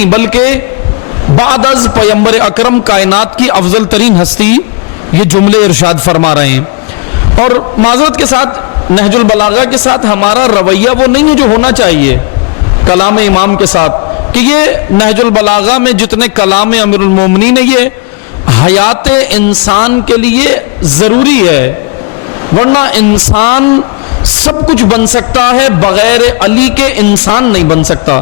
نہیں بلکہ بعد از پیغمبر اکرم کائنات کی افضل ترین ہستی یہ جملے ارشاد فرما رہے ہیں. اور معذرت کے ساتھ نہج البلاغہ کے ساتھ ہمارا رویہ وہ نہیں ہے جو ہونا چاہیے کلام امام کے ساتھ، کہ یہ نہج البلاغہ میں جتنے کلام امیر المومنین ہے یہ حیات انسان کے لیے ضروری ہے، ورنہ انسان سب کچھ بن سکتا ہے، بغیر علی کے انسان نہیں بن سکتا.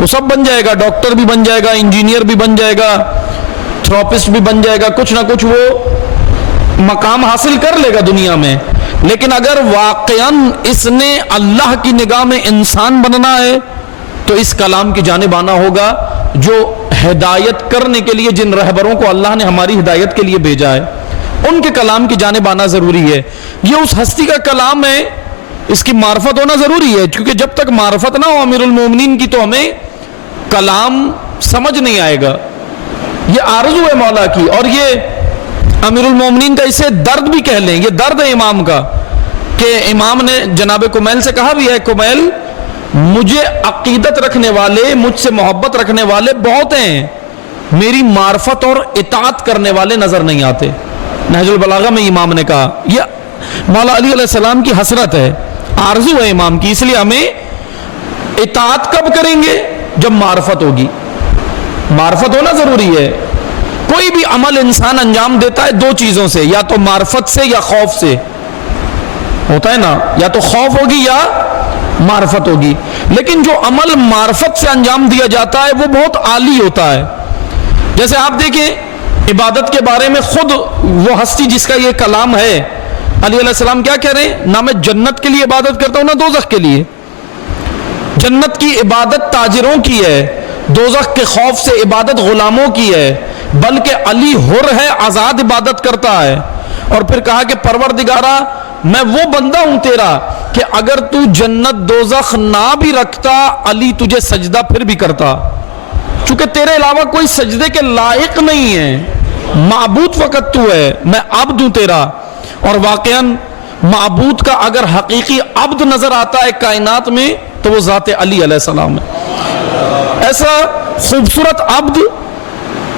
وہ سب بن جائے گا، ڈاکٹر بھی بن جائے گا، انجینئر بھی بن جائے گا، تھراپسٹ بھی بن جائے گا، کچھ نہ کچھ وہ مقام حاصل کر لے گا دنیا میں، لیکن اگر واقعاً اس نے اللہ کی نگاہ میں انسان بننا ہے تو اس کلام کی جانب آنا ہوگا جو ہدایت کرنے کے لیے جن رہبروں کو اللہ نے ہماری ہدایت کے لیے بھیجا ہے ان کے کلام کی جانب آنا ضروری ہے. یہ اس ہستی کا کلام ہے، اس کی معرفت ہونا ضروری ہے، کیونکہ جب تک معرفت نہ ہو امیر المومنین کی تو ہمیں کلام سمجھ نہیں آئے گا. یہ آرزو ہے مولا کی، اور یہ امیر المومنین کا اسے درد بھی کہہ لیں، یہ درد ہے امام کا، کہ امام نے جناب کمیل سے کہا بھی ہے، کمیل مجھے عقیدت رکھنے والے، مجھ سے محبت رکھنے والے بہت ہیں، میری معرفت اور اطاعت کرنے والے نظر نہیں آتے. نہج البلاغہ میں امام نے کہا یہ مولا علی علیہ السلام کی حسرت ہے، آرزو ہے امام کی، اس لیے ہمیں اطاعت کب کریں گے؟ جب معرفت ہوگی. معرفت ہونا ضروری ہے. کوئی بھی عمل انسان انجام دیتا ہے دو چیزوں سے، یا تو معرفت سے یا خوف سے ہوتا ہے نا، یا تو خوف ہوگی یا معرفت ہوگی. لیکن جو عمل معرفت سے انجام دیا جاتا ہے وہ بہت عالی ہوتا ہے. جیسے آپ دیکھیں عبادت کے بارے میں خود وہ ہستی جس کا یہ کلام ہے علی علیہ السلام کیا کہہ رہے ہیں؟ نہ میں جنت کے لیے عبادت کرتا ہوں نہ دوزخ کے لیے. جنت کی عبادت تاجروں کی ہے، دوزخ کے خوف سے عبادت غلاموں کی ہے، بلکہ علی حر ہے، آزاد عبادت کرتا ہے. اور پھر کہا کہ پروردگارا میں وہ بندہ ہوں تیرا کہ اگر تو جنت دوزخ نہ بھی رکھتا علی تجھے سجدہ پھر بھی کرتا، چونکہ تیرے علاوہ کوئی سجدے کے لائق نہیں ہے، معبود فقط تو ہے، میں عبد ہوں تیرا. اور واقعاً معبود کا اگر حقیقی عبد نظر آتا ہے کائنات میں تو وہ ذات علی علیہ السلام ہے. ایسا خوبصورت عبد،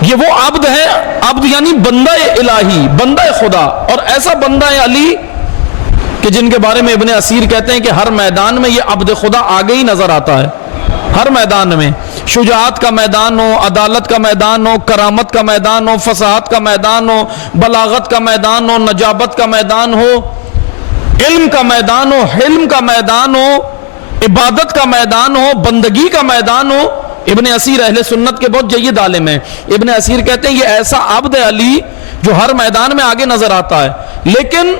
یہ وہ عبد ہے، عبد یعنی بندہ الہی، بندہ خدا، اور ایسا بندہ ہے علی کہ جن کے بارے میں ابن اسیر کہتے ہیں کہ ہر میدان میں یہ عبد خدا آگے ہی نظر آتا ہے. ہر میدان میں، شجاعت کا میدان ہو، عدالت کا میدان ہو، کرامت کا میدان ہو، فصاحت کا میدان ہو، بلاغت کا میدان ہو، نجابت کا میدان ہو، علم کا میدان ہو، حلم کا میدان ہو، عبادت کا میدان ہو، بندگی کا میدان ہو. ابن اسیر اہل سنت کے بہت جید عالم ہیں. ابن اسیر کہتے ہیں یہ ایسا عبد ہے علی جو ہر میدان میں آگے نظر آتا ہے. لیکن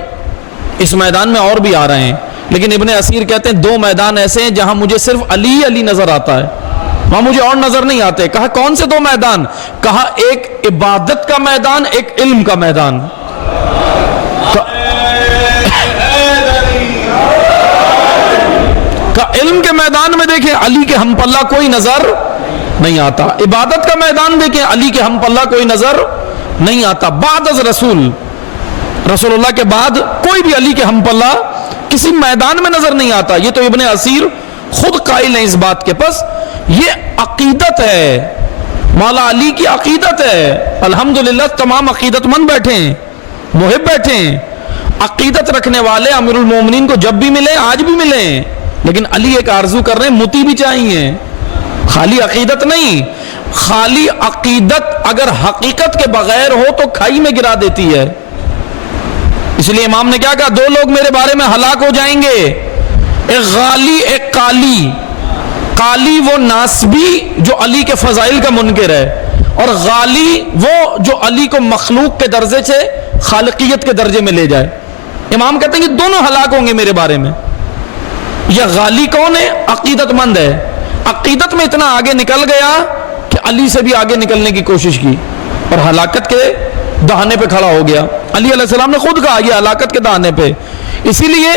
اس میدان میں اور بھی آ رہے ہیں، لیکن ابن اسیر کہتے ہیں دو میدان ایسے ہیں جہاں مجھے صرف علی علی نظر آتا ہے، وہاں مجھے اور نظر نہیں آتے. کہا کون سے دو میدان؟ کہا ایک عبادت کا میدان، ایک علم کا میدان. کا علم کے میدان میں دیکھیں علی کے ہم پلہ کوئی نظر نہیں آتا، عبادت کا میدان دیکھیں علی کے ہم پلہ کوئی نظر نہیں آتا. بعد از رسول اللہ کے بعد کوئی بھی علی کے ہم پلہ کسی میدان میں نظر نہیں آتا. یہ تو ابن اسیر خود قائل ہیں اس بات کے. پس یہ عقیدت ہے، مولا علی کی عقیدت ہے. الحمدللہ تمام عقیدت مند بیٹھے ہیں، محب بیٹھے ہیں. عقیدت رکھنے والے امیر المومنین کو جب بھی ملے، آج بھی ملے، لیکن علی ایک آرزو کر رہے ہیں متی بھی چاہیے، خالی عقیدت نہیں. خالی عقیدت اگر حقیقت کے بغیر ہو تو کھائی میں گرا دیتی ہے. اس لیے امام نے کیا کہا؟ دو لوگ میرے بارے میں ہلاک ہو جائیں گے، ایک غالی ایک قالی. قالی وہ ناسبی جو علی کے فضائل کا منکر ہے، اور غالی وہ جو علی کو مخلوق کے درجے سے خالقیت کے درجے میں لے جائے. امام کہتے ہیں کہ دونوں ہلاک ہوں گے میرے بارے میں. یہ غالی کون ہے؟ عقیدت مند ہے، عقیدت میں اتنا آگے نکل گیا کہ علی سے بھی آگے نکلنے کی کوشش کی اور ہلاکت کے دہانے پہ کھڑا ہو گیا. علی علیہ السلام نے خود کہا یہ ہلاکت کے دہانے پہ. اسی لیے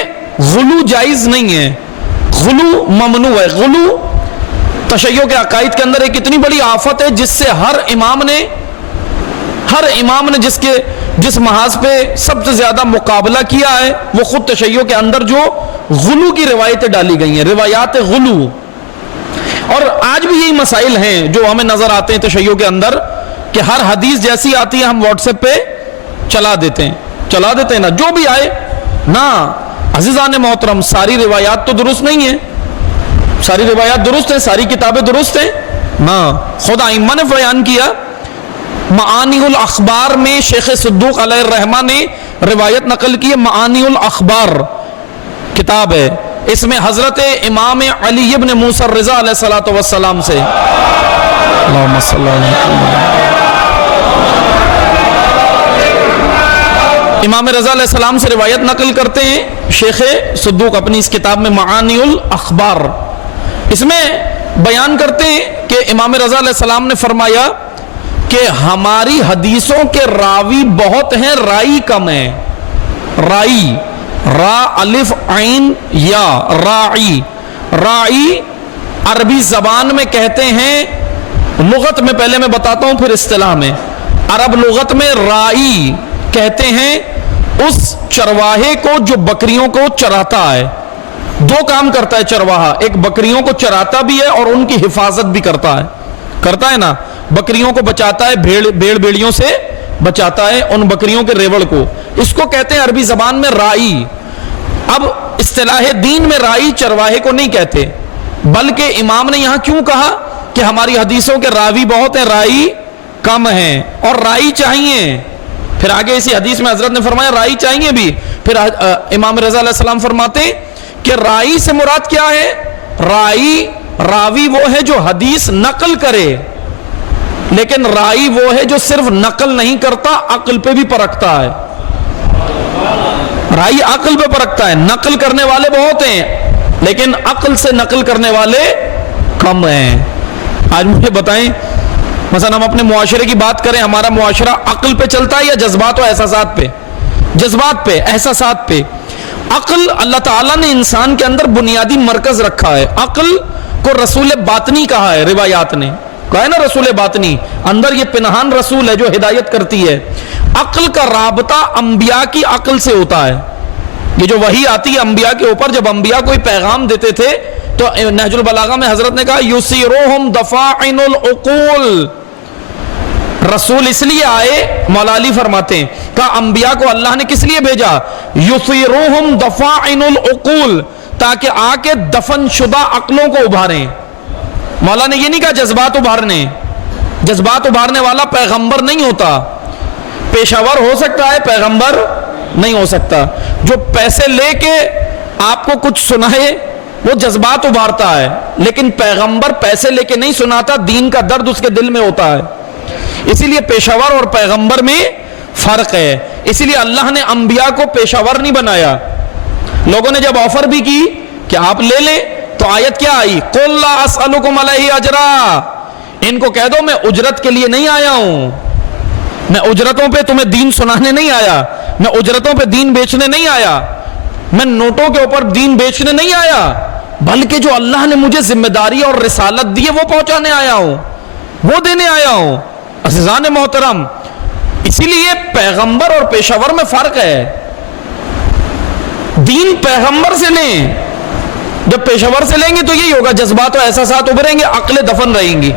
غلو جائز نہیں ہے، غلو ممنوع ہے. غلو تشیع کے عقائد کے اندر ایک اتنی بڑی آفت ہے جس سے ہر امام نے جس محاذ پہ سب سے زیادہ مقابلہ کیا ہے وہ خود تشیع کے اندر جو غلو کی روایتیں ڈالی گئی ہیں، روایات غلو. اور آج بھی یہی مسائل ہیں جو ہمیں نظر آتے ہیں تشیع کے اندر کہ ہر حدیث جیسی آتی ہے ہم واٹس ایپ پہ چلا دیتے ہیں نا جو بھی آئے نا. عزیزان محترم ساری روایات تو درست نہیں ہیں, ساری روایات درست ہیں, ساری کتابیں درست ہیں نا. خود ائمہ نے بیان کیا, معانی الاخبار میں شیخ صدوق علیہ الرحمہ نے روایت نقل کی ہے. معانی الاخبار کتاب ہے, اس میں حضرت امام علی ابن موسیٰ الرضا علیہ الصلوۃ والسلام سے اللہم صلی اللہ علیہ وسلم, امام رضا علیہ السلام سے روایت نقل کرتے ہیں شیخ صدوق اپنی اس کتاب میں معانی الاخبار. اس میں بیان کرتے ہیں کہ امام رضا علیہ السلام نے فرمایا کہ ہماری حدیثوں کے راوی بہت ہیں, رائی کم ہے. رائی, را الف عین یا, راعی. راعی عربی زبان میں کہتے ہیں, لغت میں پہلے میں بتاتا ہوں پھر اصطلاح میں. عرب لغت میں رائی کہتے ہیں اس چرواہے کو جو بکریوں کو چراتا ہے. دو کام کرتا ہے چرواہا, ایک بکریوں کو چراتا بھی ہے اور ان کی حفاظت بھی کرتا ہے نا. بکریوں کو بچاتا ہے, بھیڑ بیڑیوں سے بچاتا ہے ان بکریوں کے ریوڑ کو. اس کو کہتے ہیں عربی زبان میں رائی. اب اصطلاح دین میں رائی چرواہے کو نہیں کہتے, بلکہ امام نے یہاں کیوں کہا کہ ہماری حدیثوں کے راوی بہت ہیں, رائی کم ہیں, اور رائی چاہیے. پھر آگے اسی حدیث میں حضرت نے فرمایا رائی چاہیے بھی. پھر امام رضا علیہ السلام فرماتے کہ رائی سے مراد کیا ہے؟ رائی راوی وہ ہے جو حدیث نقل کرے, لیکن رائی وہ ہے جو صرف نقل نہیں کرتا, عقل پہ بھی پرکھتا ہے. رائی عقل پہ پرکھتا ہے. نقل کرنے والے بہت ہیں لیکن عقل سے نقل کرنے والے کم ہیں. آج مجھے بتائیں, مثلا ہم اپنے معاشرے کی بات کریں, ہمارا معاشرہ عقل پہ چلتا ہے یا جذبات و احساسات پہ؟ جذبات پہ, احساسات پہ. عقل, اللہ تعالیٰ نے انسان کے اندر بنیادی مرکز رکھا ہے. عقل کو رسول باطنی کہا ہے, روایات نے کہا ہے نا رسول باطنی, اندر یہ پنہان رسول ہے جو ہدایت کرتی ہے. عقل کا رابطہ انبیاء کی عقل سے ہوتا ہے. یہ جو وحی آتی ہے انبیاء کے اوپر, جب انبیاء کوئی پیغام دیتے تھے تو نہج البلاغہ میں حضرت نے کہا یسیروہم دفاعن العقول. رسول اس لیے آئے, مولا علی فرماتے ہیں, کہا انبیاء کو اللہ نے کس لیے بھیجا؟ یسیروہم دفاعن العقول, تاکہ آ کے دفن شدہ عقلوں کو ابھاریں. مولا نے یہ نہیں کہا جذبات ابھارنے, جذبات ابھارنے والا پیغمبر نہیں ہوتا. پیشاور ہو سکتا ہے, پیغمبر نہیں ہو سکتا. جو پیسے لے کے آپ کو کچھ سنائے وہ جذبات ابھارتا ہے, لیکن پیغمبر پیسے لے کے نہیں سناتا, دین کا درد اس کے دل میں ہوتا ہے. اسی لیے پیشاور اور پیغمبر میں فرق ہے. اسی لیے اللہ نے انبیاء کو پیشاور نہیں بنایا. لوگوں نے جب آفر بھی کی کہ آپ لے لیں تو آیت کیا آئی؟ قُلْ لَا أَسْأَلُكُمْ عَلَيْهِ أَجْرًا. ان کو کہہ دو میں اجرت کے لیے نہیں آیا ہوں, میں اجرتوں پہ تمہیں دین سنانے نہیں آیا, میں اجرتوں پہ دین بیچنے نہیں آیا, میں نوٹوں کے اوپر دین بیچنے نہیں آیا, بلکہ جو اللہ نے مجھے ذمہ داری اور رسالت دی ہے وہ پہنچانے آیا ہوں, وہ دینے آیا ہوں. عزیزان محترم, اسی لیے پیغمبر اور پیشاور میں فرق ہے. دین پیغمبر سے لیں, جب پیشاور سے لیں گے تو یہی ہوگا, جذبات و احساسات ابھریں گے, عقلیں دفن رہیں گی.